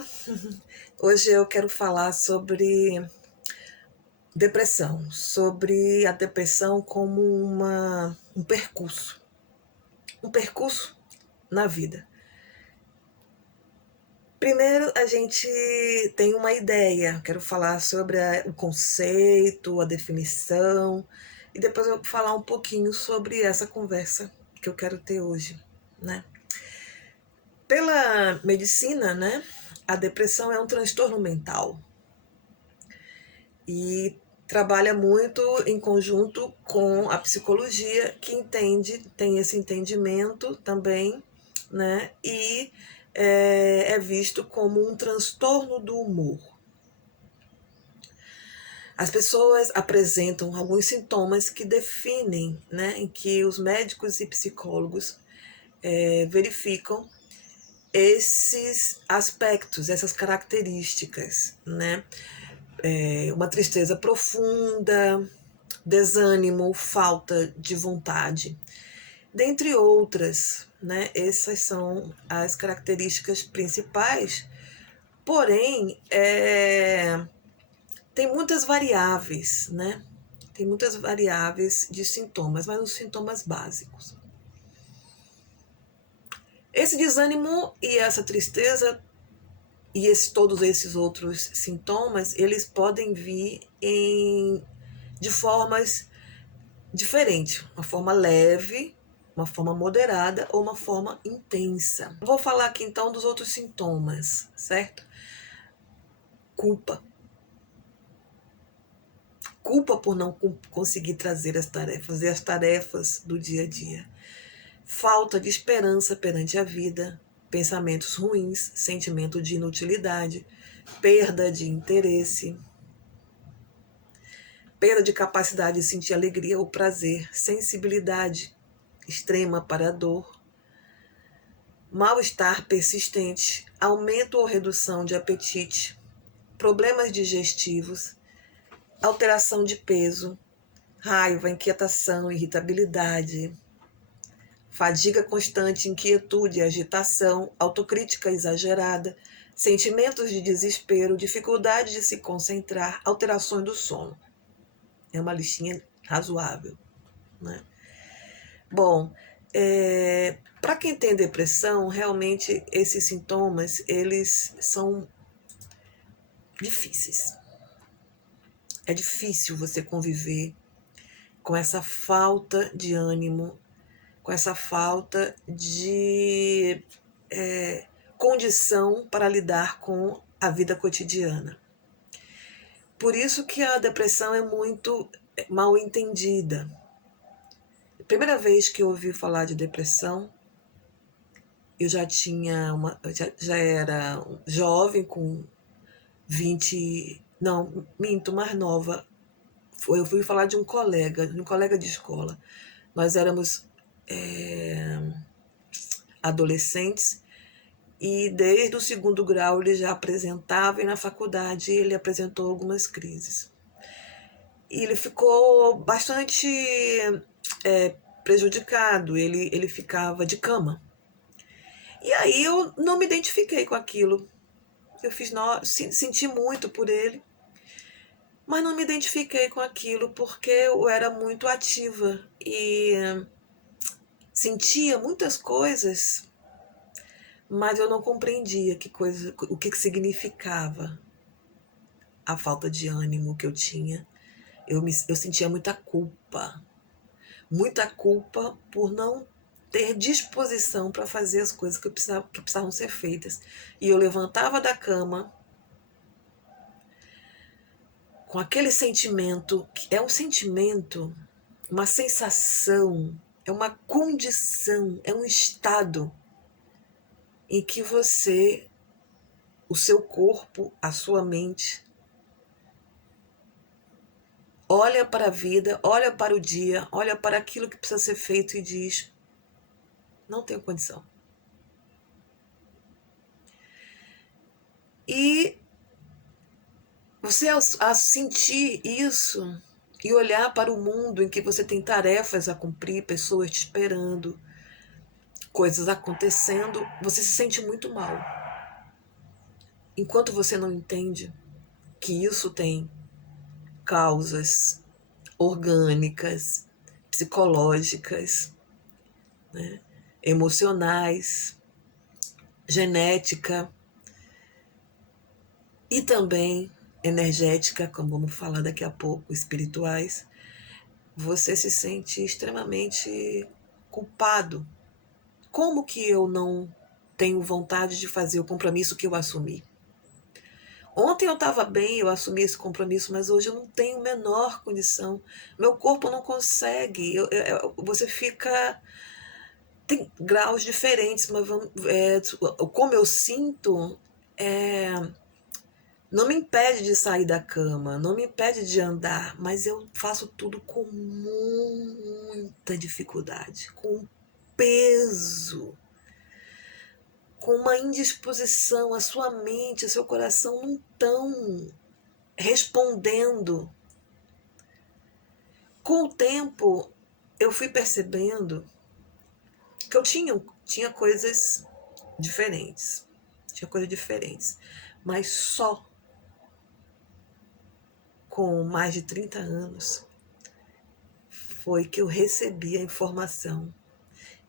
Olá, hoje eu quero falar sobre depressão, sobre a depressão como um percurso na vida. Primeiro a gente tem uma ideia, quero falar sobre o conceito, a definição, e depois eu vou falar um pouquinho sobre essa conversa que eu quero ter hoje, né? Pela medicina, né, a depressão é um transtorno mental e trabalha muito em conjunto com a psicologia, que tem esse entendimento também, né? E é visto como um transtorno do humor. As pessoas apresentam alguns sintomas que definem, né, em que os médicos e psicólogos verificam esses aspectos, essas características, né? Uma tristeza profunda, desânimo, falta de vontade, dentre outras, né? Essas são as características principais, porém, tem muitas variáveis, né? Tem muitas variáveis de sintomas, mas os sintomas básicos. Esse desânimo e essa tristeza e todos esses outros sintomas, eles podem vir de formas diferentes, uma forma leve, uma forma moderada ou uma forma intensa. Vou falar aqui então dos outros sintomas, certo? Culpa. Culpa por não conseguir fazer as tarefas do dia a dia. Falta de esperança perante a vida, pensamentos ruins, sentimento de inutilidade, perda de interesse, perda de capacidade de sentir alegria ou prazer, sensibilidade extrema para a dor, mal-estar persistente, aumento ou redução de apetite, problemas digestivos, alteração de peso, raiva, inquietação, irritabilidade, fadiga constante, inquietude, agitação, autocrítica exagerada, sentimentos de desespero, dificuldade de se concentrar, alterações do sono. É uma listinha razoável, né? Bom, para quem tem depressão, realmente esses sintomas, eles são difíceis. É difícil você conviver com essa falta de ânimo, com essa falta de condição para lidar com a vida cotidiana. Por isso que a depressão é muito mal entendida. A primeira vez que eu ouvi falar de depressão, eu já era jovem, com 20, não, minto, mais nova. Eu fui falar de um colega de escola. Nós éramos adolescentes e desde o segundo grau ele já apresentava, e na faculdade ele apresentou algumas crises. E ele ficou bastante prejudicado, ele ficava de cama. E aí eu não me identifiquei com aquilo. Eu senti muito por ele, mas não me identifiquei com aquilo porque eu era muito ativa e sentia muitas coisas, mas eu não compreendia o que significava a falta de ânimo que eu tinha. Eu sentia muita culpa por não ter disposição para fazer as coisas que precisavam ser feitas. E eu levantava da cama com aquele sentimento, que é um sentimento, uma sensação, é uma condição, é um estado em que o seu corpo, a sua mente, olha para a vida, olha para o dia, olha para aquilo que precisa ser feito e diz: não tenho condição. E você, ao sentir isso e olhar para o mundo em que você tem tarefas a cumprir, pessoas te esperando, coisas acontecendo, você se sente muito mal. enquanto você não entende que isso tem causas orgânicas, psicológicas, né, emocionais, genética e também energética, como vamos falar daqui a pouco, espirituais, você se sente extremamente culpado. Como que eu não tenho vontade de fazer o compromisso que eu assumi? Ontem eu estava bem, eu assumi esse compromisso, mas hoje eu não tenho a menor condição. Meu corpo não consegue. Você fica. Tem graus diferentes, mas como eu sinto, é, não me impede de sair da cama, não me impede de andar, mas eu faço tudo com muita dificuldade, com peso, com uma indisposição. A sua mente, o seu coração não estão respondendo. Com o tempo, eu fui percebendo que eu tinha coisas diferentes. Tinha coisas diferentes. Mas só com mais de 30 anos foi que eu recebi a informação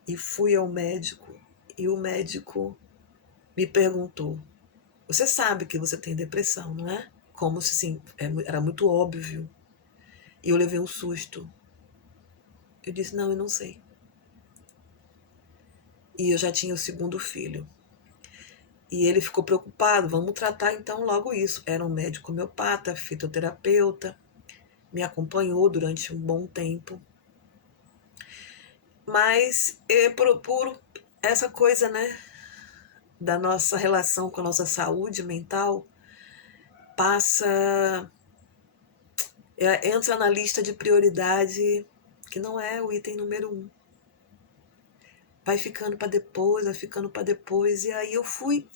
e fui ao médico e o médico me perguntou: você sabe que você tem depressão, não é? Como se assim, era muito óbvio. E eu levei um susto. Eu disse: não, eu não sei. E eu já tinha o segundo filho. E ele ficou preocupado: vamos tratar então logo isso. Era um médico homeopata, fitoterapeuta, me acompanhou durante um bom tempo. Mas por essa coisa, né, da nossa relação com a nossa saúde mental, passa, entra na lista de prioridade que não é o item número 1. Vai ficando para depois, vai ficando para depois. E aí eu fui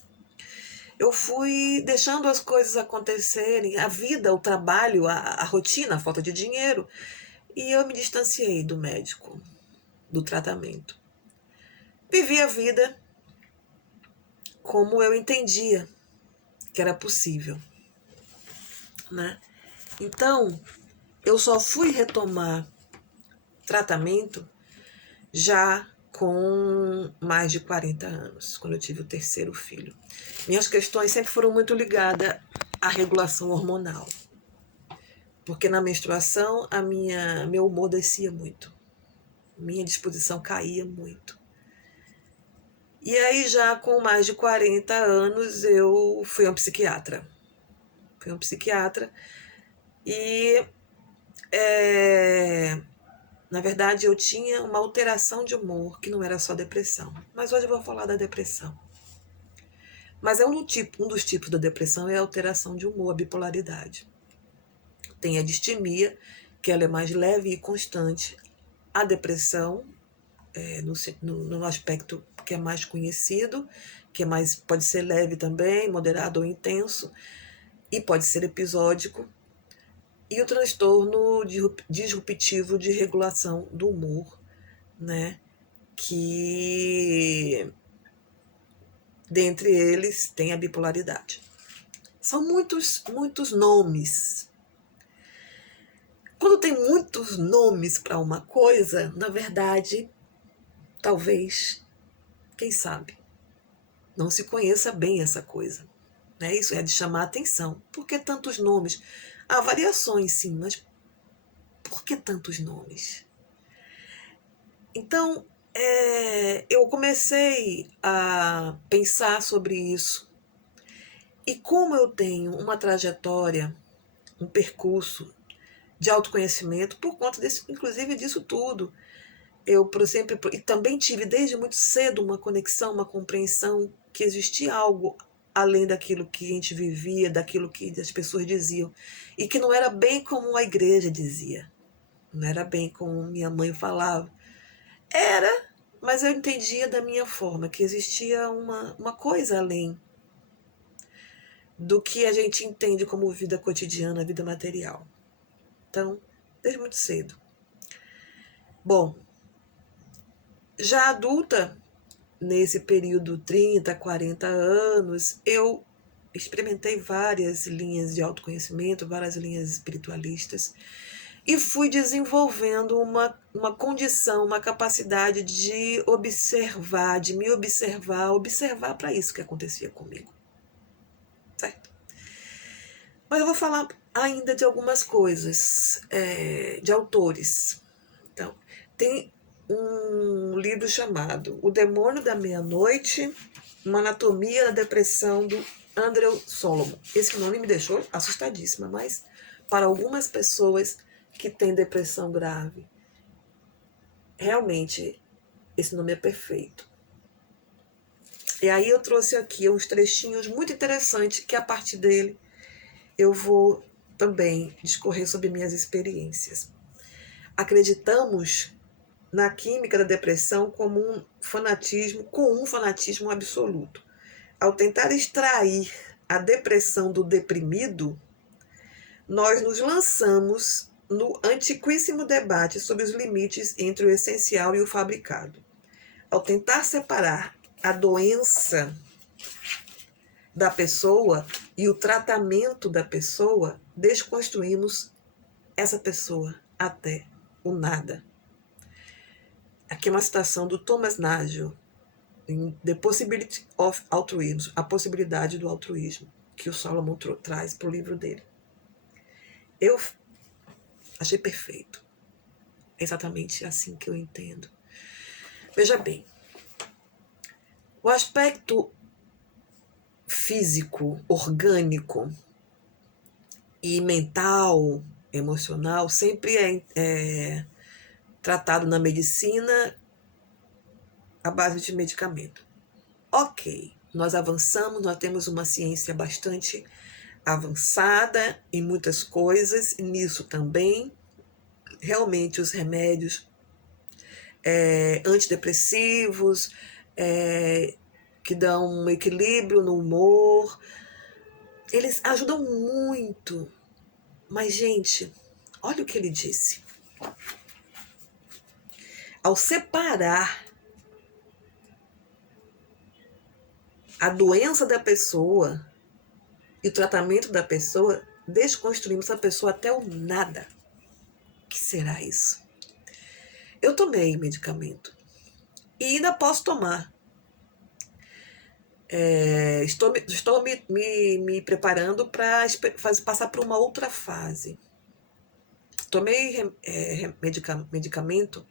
deixando as coisas acontecerem, a vida, o trabalho, a rotina, a falta de dinheiro. E eu me distanciei do médico, do tratamento. Vivi a vida como eu entendia que era possível, né? Então, eu só fui retomar tratamento já com mais de 40 anos, quando eu tive o terceiro filho. Minhas questões sempre foram muito ligadas à regulação hormonal, porque na menstruação meu humor descia muito, minha disposição caía muito. E aí já com mais de 40 anos eu fui a um psiquiatra. Fui a um psiquiatra e na verdade eu tinha uma alteração de humor, que não era só depressão. Mas hoje eu vou falar da depressão. Mas um dos tipos da depressão é a alteração de humor, a bipolaridade. Tem a distimia, que ela é mais leve e constante. A depressão, no aspecto que é mais conhecido, que é mais, pode ser leve também, moderado ou intenso, e pode ser episódico. E o transtorno disruptivo de regulação do humor, né? Que dentre eles tem a bipolaridade. São muitos nomes. Quando tem muitos nomes para uma coisa, na verdade, talvez, quem sabe, não se conheça bem essa coisa. Né? Isso é de chamar a atenção. Por que tantos nomes? Há variações, sim, mas por que tantos nomes? Então, eu comecei a pensar sobre isso. E como eu tenho uma trajetória, um percurso de autoconhecimento, por conta inclusive disso tudo, e também tive desde muito cedo uma conexão, uma compreensão que existia algo além daquilo que a gente vivia, daquilo que as pessoas diziam, e que não era bem como a igreja dizia, não era bem como minha mãe falava. Era, mas eu entendia da minha forma, que existia uma coisa além do que a gente entende como vida cotidiana, vida material. Então, desde muito cedo. Bom, já adulta, nesse período 30, 40 anos, eu experimentei várias linhas de autoconhecimento, várias linhas espiritualistas, e fui desenvolvendo uma condição, uma capacidade de observar, de me observar, observar para isso que acontecia comigo. Certo? Mas eu vou falar ainda de algumas coisas, de autores. Então, tem um livro chamado O Demônio da Meia-Noite, uma anatomia da depressão, do Andrew Solomon. Esse nome me deixou assustadíssima, mas para algumas pessoas que têm depressão grave, realmente esse nome é perfeito. E aí eu trouxe aqui uns trechinhos muito interessantes que a partir dele eu vou também discorrer sobre minhas experiências. Acreditamos na química da depressão como com um fanatismo absoluto. Ao tentar extrair a depressão do deprimido, nós nos lançamos no antiquíssimo debate sobre os limites entre o essencial e o fabricado. Ao tentar separar a doença da pessoa e o tratamento da pessoa, desconstruímos essa pessoa até o nada. Aqui é uma citação do Thomas Nagel, em The Possibility of Altruism, a possibilidade do altruísmo, que o Solomon traz para o livro dele. Eu achei perfeito. É exatamente assim que eu entendo. Veja bem, o aspecto físico, orgânico e mental, emocional, sempre é tratado na medicina à base de medicamento. Ok, nós avançamos, nós temos uma ciência bastante avançada em muitas coisas, e nisso também, realmente os remédios antidepressivos, que dão um equilíbrio no humor, eles ajudam muito. Mas, gente, olha o que ele disse. Ao separar a doença da pessoa e o tratamento da pessoa, desconstruímos a pessoa até o nada. O que será isso? Eu tomei medicamento e ainda posso tomar. Estou me preparando para passar por uma outra fase. Tomei medicamento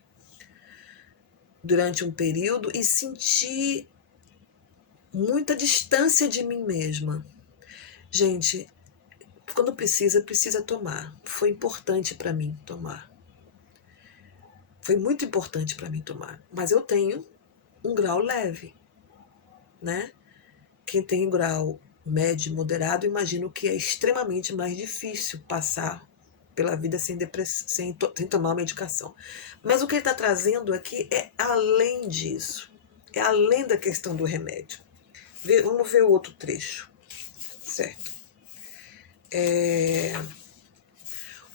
durante um período e senti muita distância de mim mesma. Gente, quando precisa tomar. Foi importante para mim tomar. Foi muito importante para mim tomar. Mas eu tenho um grau leve, né? Quem tem grau médio e moderado, imagino que é extremamente mais difícil passar pela vida sem tomar uma medicação. Mas o que ele está trazendo aqui é além disso. É além da questão do remédio. Vamos ver o outro trecho. Certo?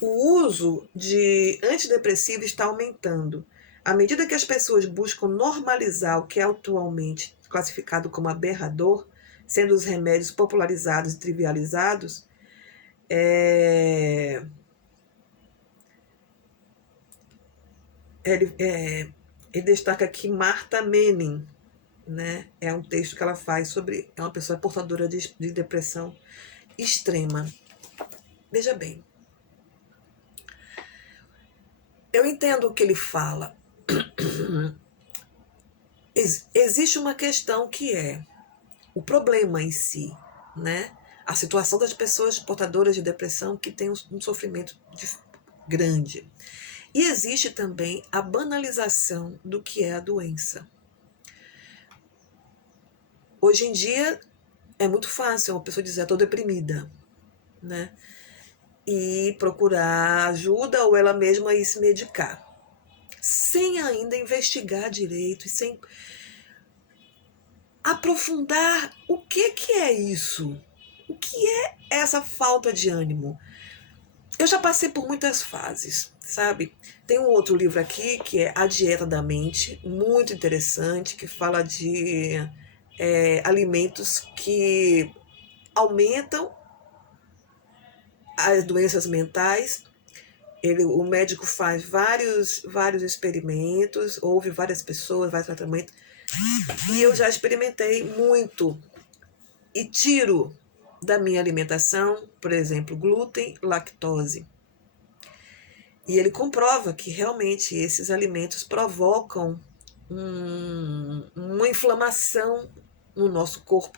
O uso de antidepressivos está aumentando. À medida que as pessoas buscam normalizar o que é atualmente classificado como aberrador, sendo os remédios popularizados e trivializados, ele destaca aqui Martha Manning, né? É um texto que ela faz sobre... É uma pessoa portadora de depressão extrema. Veja bem. Eu entendo o que ele fala. Existe uma questão que é o problema em si, né? A situação das pessoas portadoras de depressão que têm um sofrimento grande. E existe também a banalização do que é a doença. Hoje em dia é muito fácil uma pessoa dizer: estou deprimida, né? E procurar ajuda ou ela mesma ir se medicar, sem ainda investigar direito e sem aprofundar o que é isso, o que é essa falta de ânimo. Eu já passei por muitas fases, sabe? Tem um outro livro aqui que é A Dieta da Mente, muito interessante, que fala de alimentos que aumentam as doenças mentais. O médico faz vários experimentos, ouve várias pessoas, vários tratamentos, e eu já experimentei muito e tiro da minha alimentação, por exemplo, glúten, lactose. E ele comprova que realmente esses alimentos provocam uma inflamação no nosso corpo,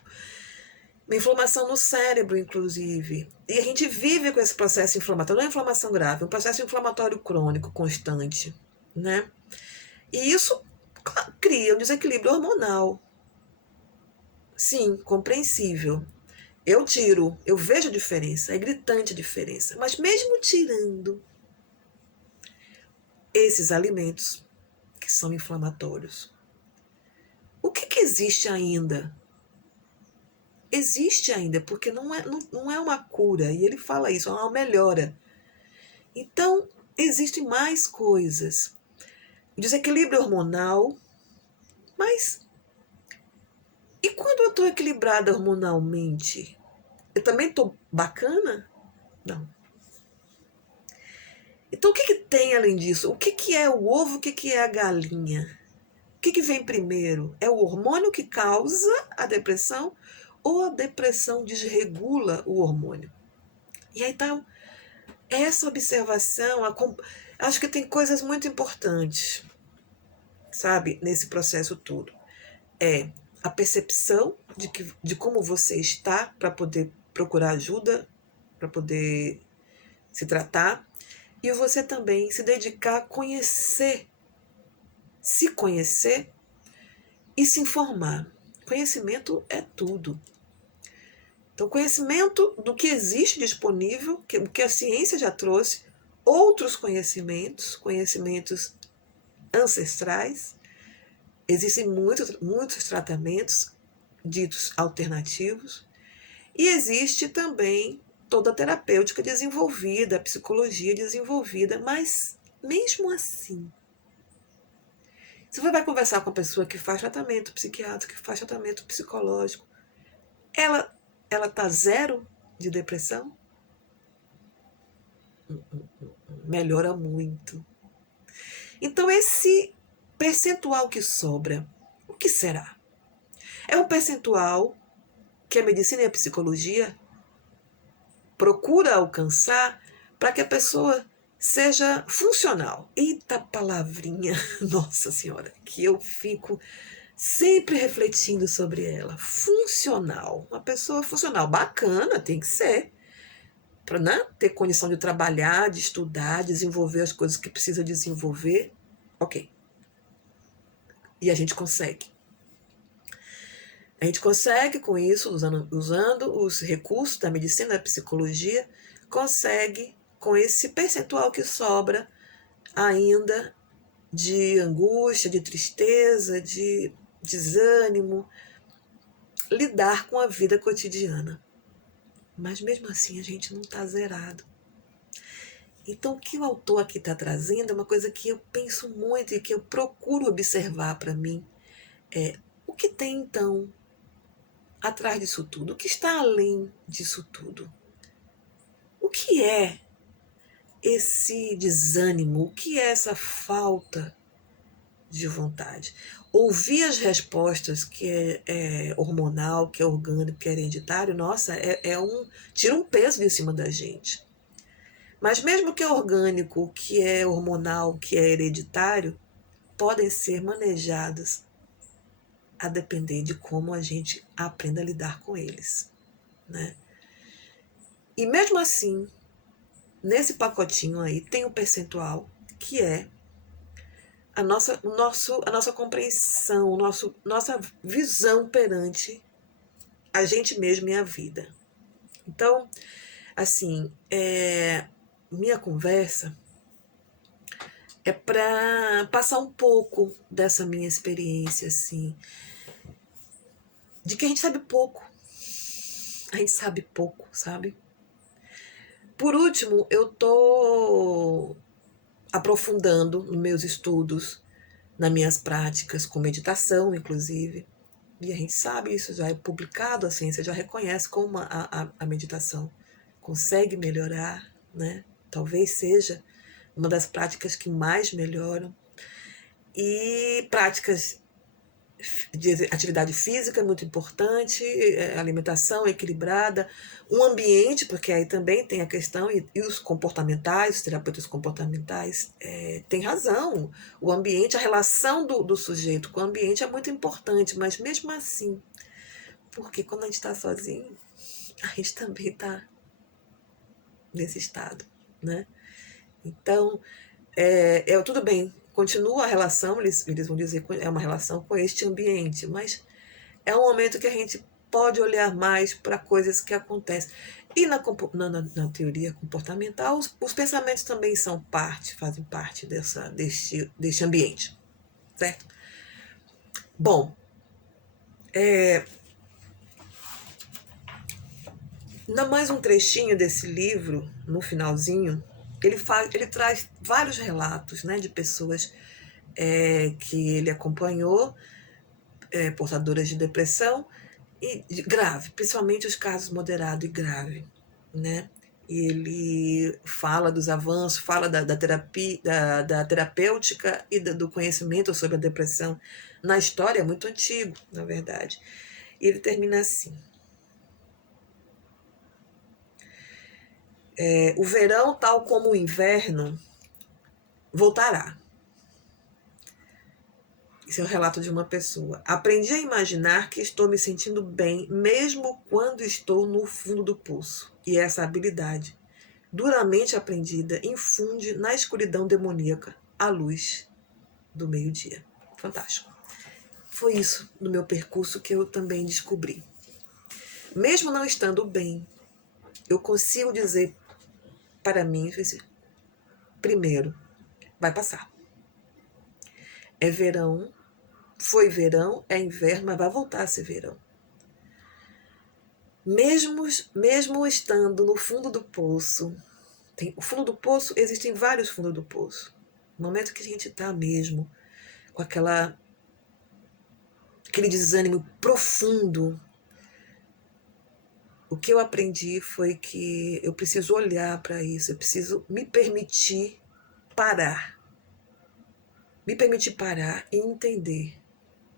uma inflamação no cérebro, inclusive. E a gente vive com esse processo inflamatório, não é inflamação grave, é um processo inflamatório crônico constante, né? E isso cria um desequilíbrio hormonal. Sim, compreensível. Eu vejo a diferença, é gritante a diferença. Mas mesmo tirando esses alimentos que são inflamatórios, o que existe ainda? Existe ainda, porque não é uma cura, e ele fala isso, é uma melhora. Então, existem mais coisas. Desequilíbrio hormonal, mas e quando eu estou equilibrada hormonalmente? Eu também estou bacana? Não. Então, o que tem além disso? O que é o ovo, o que é a galinha? O que vem primeiro? É o hormônio que causa a depressão ou a depressão desregula o hormônio? E aí tá essa observação, acho que tem coisas muito importantes, sabe, nesse processo todo. É a percepção de como você está para poder procurar ajuda, para poder se tratar, e você também se dedicar a conhecer, se conhecer e se informar. Conhecimento é tudo. Então, conhecimento do que existe disponível, o que a ciência já trouxe, outros conhecimentos ancestrais. Existem muitos tratamentos ditos alternativos. E existe também toda a terapêutica desenvolvida, a psicologia desenvolvida, mas mesmo assim, se você vai conversar com a pessoa que faz tratamento psiquiátrico, que faz tratamento psicológico, ela tá zero de depressão? Melhora muito. Então, esse percentual que sobra, o que será? É um percentual que a medicina e a psicologia procura alcançar para que a pessoa seja funcional. Eita palavrinha, nossa senhora, que eu fico sempre refletindo sobre ela. Funcional. Uma pessoa funcional. Bacana, tem que ser. Para, né, ter condição de trabalhar, de estudar, desenvolver as coisas que precisa desenvolver. Ok. E a gente consegue. A gente consegue, com isso, usando os recursos da medicina, da psicologia, consegue, com esse percentual que sobra ainda de angústia, de tristeza, de desânimo, lidar com a vida cotidiana. Mas mesmo assim a gente não está zerado. Então o que o autor aqui está trazendo é uma coisa que eu penso muito e que eu procuro observar para mim. O que tem então atrás disso tudo? O que está além disso tudo? O que é esse desânimo? O que é essa falta de vontade? Ouvir as respostas que é hormonal, que é orgânico, que é hereditário, nossa, tira um peso de cima da gente. Mas mesmo que é orgânico, que é hormonal, que é hereditário, podem ser manejados a depender de como a gente aprenda a lidar com eles, né? E mesmo assim, nesse pacotinho aí tem um percentual que é a nossa compreensão, nossa visão perante a gente mesmo e a vida. Então, assim, minha conversa é para passar um pouco dessa minha experiência, assim, de que a gente sabe pouco. A gente sabe pouco, sabe? Por último, eu tô aprofundando nos meus estudos, nas minhas práticas, com meditação, inclusive, E a gente sabe, isso já é publicado, a ciência já reconhece como a meditação consegue melhorar, né? Talvez seja uma das práticas que mais melhoram. E práticas de atividade física é muito importante, alimentação equilibrada, um ambiente, porque aí também tem a questão, e os comportamentais, os terapeutas comportamentais têm razão. O ambiente, a relação do sujeito com o ambiente é muito importante, mas mesmo assim, porque quando a gente está sozinho, a gente também está nesse estado, né? Então, tudo bem, continua a relação, eles vão dizer que é uma relação com este ambiente, mas é um momento que a gente pode olhar mais para coisas que acontecem. E na teoria comportamental, os pensamentos também fazem parte deste ambiente, certo? Bom, ainda mais um trechinho desse livro, no finalzinho, ele traz vários relatos, né, de pessoas que ele acompanhou, portadoras de depressão, e grave, principalmente os casos moderado e grave, né? E ele fala dos avanços, fala da terapia, da terapêutica e do conhecimento sobre a depressão na história, é muito antigo, na verdade. E ele termina assim: o verão, tal como o inverno, voltará. Esse é o relato de uma pessoa. Aprendi a imaginar que estou me sentindo bem, mesmo quando estou no fundo do poço. E essa habilidade, duramente aprendida, infunde na escuridão demoníaca a luz do meio-dia. Fantástico. Foi isso no meu percurso que eu também descobri. Mesmo não estando bem, eu consigo dizer para mim, primeiro, vai passar. É verão, foi verão, é inverno, mas vai voltar a ser verão. Mesmo estando no fundo do poço, o fundo do poço, existem vários fundos do poço. No momento que a gente está mesmo com aquele desânimo profundo, o que eu aprendi foi que eu preciso olhar para isso, eu preciso me permitir parar. Me permitir parar e entender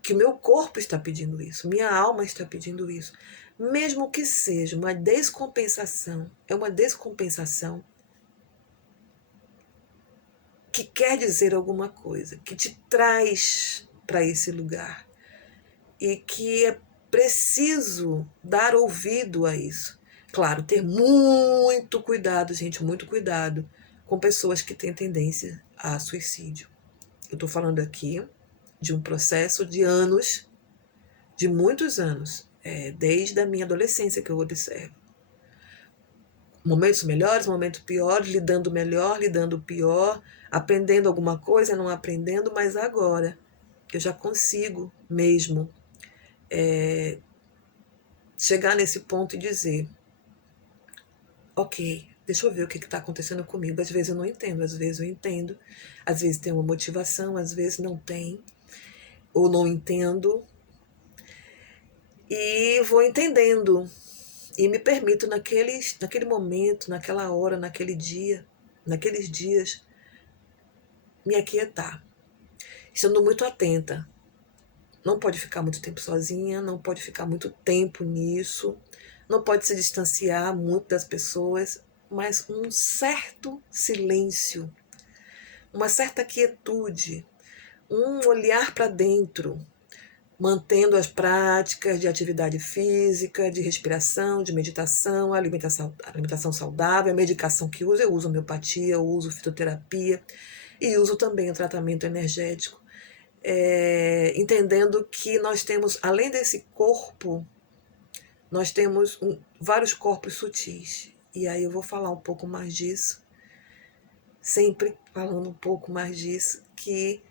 que o meu corpo está pedindo isso, minha alma está pedindo isso. Mesmo que seja uma descompensação, é uma descompensação que quer dizer alguma coisa, que te traz para esse lugar e que é preciso dar ouvido a isso. Claro, ter muito cuidado, gente, muito cuidado com pessoas que têm tendência a suicídio. Eu estou falando aqui de um processo de anos, de muitos anos, desde a minha adolescência que eu observo. Momentos melhores, momentos piores, lidando melhor, lidando pior, aprendendo alguma coisa, não aprendendo, mas agora eu já consigo mesmo chegar nesse ponto e dizer: ok, deixa eu ver o que está acontecendo comigo. Às vezes eu não entendo, às vezes eu entendo, às vezes tem uma motivação, às vezes não tem, ou não entendo, e vou entendendo, e me permito naquele momento, naquela hora, naquele dia, naqueles dias, me aquietar, estando muito atenta. Não pode ficar muito tempo sozinha, não pode ficar muito tempo nisso, não pode se distanciar muito das pessoas, mas um certo silêncio, uma certa quietude, um olhar para dentro, mantendo as práticas de atividade física, de respiração, de meditação, alimentação saudável, a medicação que uso, eu uso homeopatia, eu uso fitoterapia e uso também o tratamento energético. Entendendo que nós temos, além desse corpo, nós temos vários corpos sutis. E aí eu vou falar um pouco mais disso, sempre falando um pouco mais disso, que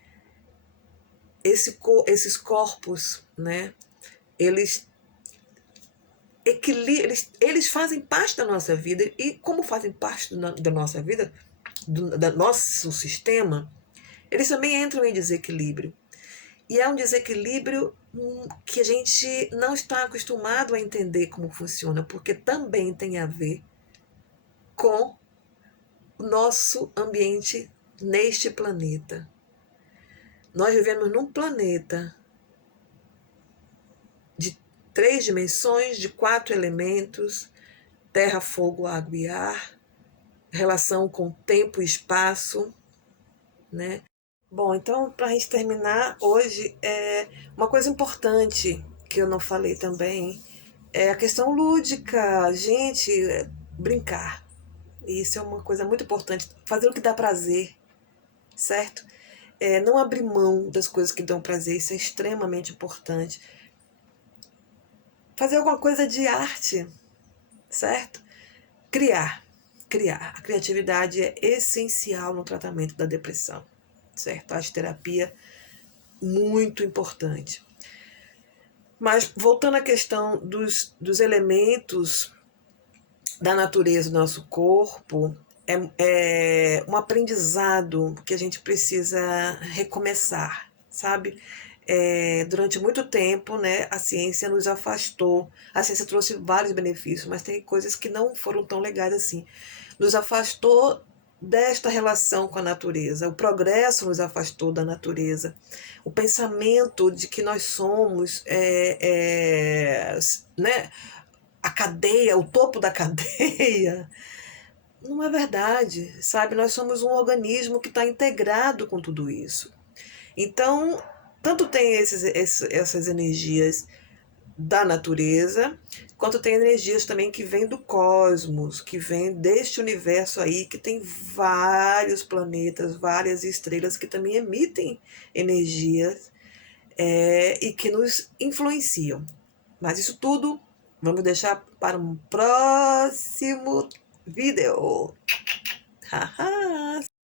esses corpos, né, eles fazem parte da nossa vida, e como fazem parte da nossa vida, do nosso sistema, eles também entram em desequilíbrio. E é um desequilíbrio que a gente não está acostumado a entender como funciona, porque também tem a ver com o nosso ambiente neste planeta. Nós vivemos num planeta de 3 dimensões, de 4 elementos: terra, fogo, água e ar, relação com tempo e espaço, né? Bom, então, para a gente terminar hoje, uma coisa importante que eu não falei também é a questão lúdica. Gente, brincar. Isso é uma coisa muito importante. Fazer o que dá prazer, certo? Não abrir mão das coisas que dão prazer, isso é extremamente importante. Fazer alguma coisa de arte, certo? Criar. Criar. A criatividade é essencial no tratamento da depressão, certo? A arte-terapia, muito importante. Mas, voltando à questão dos elementos da natureza do nosso corpo, é um aprendizado que a gente precisa recomeçar, sabe? Durante muito tempo, né, a ciência nos afastou. A ciência trouxe vários benefícios, mas tem coisas que não foram tão legais assim. Nos afastou desta relação com a natureza. O progresso nos afastou da natureza. O pensamento de que nós somos, né, a cadeia, o topo da cadeia, não é verdade, sabe? Nós somos um organismo que está integrado com tudo isso. Então, tanto tem essas energias da natureza, quanto tem energias também que vêm do cosmos, que vêm deste universo aí, que tem vários planetas, várias estrelas que também emitem energias e que nos influenciam. Mas isso tudo vamos deixar para um próximo vídeo.